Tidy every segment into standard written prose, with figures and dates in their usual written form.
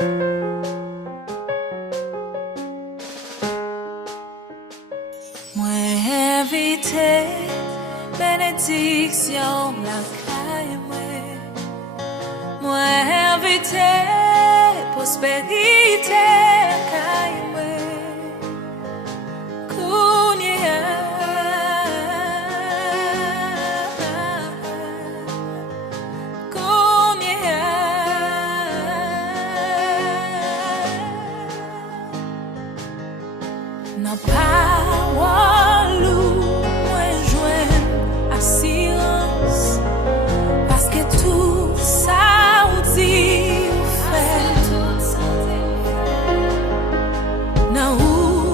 Moi invité, bénédiction la caille moi invité, prospérité la caille n'a pas walou, moi joindre assurance, parce que tout ça ou dit ou fait, n'a où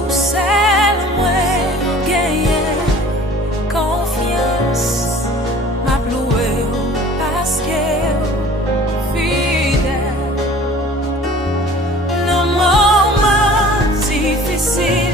c'est moi gagner confiance, m'a loué parce que fidèle, nos moments difficiles.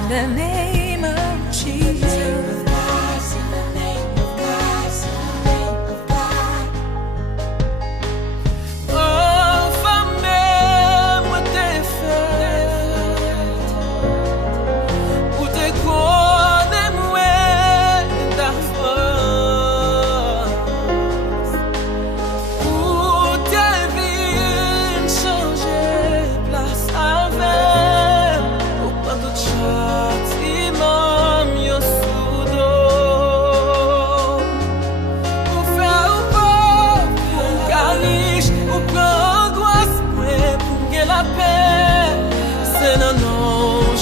In the name of Jesus.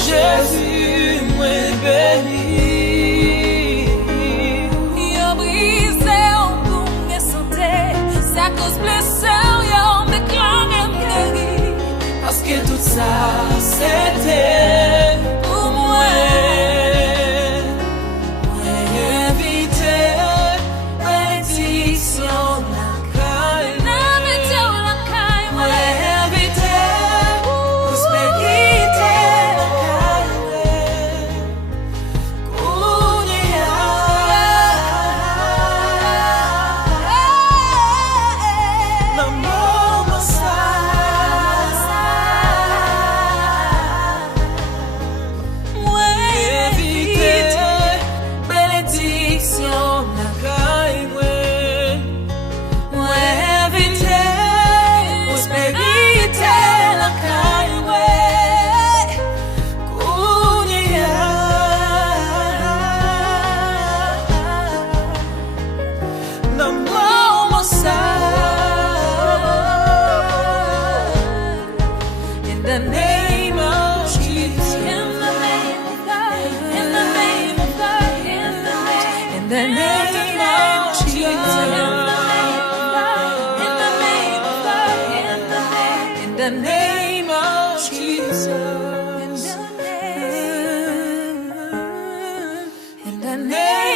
Jésus, moi béni. Yo brisé pour me santé, sa cause blessure, yo me clame guéri. Parce que tout ça, c'était pour moi. Moi invité, bénédiction la caille. La caille, moi invité, prospérité. In the name of Jesus, in the name of God, in the name of God, in the name of Jesus, in the name of God, in the name of Jesus, in the name.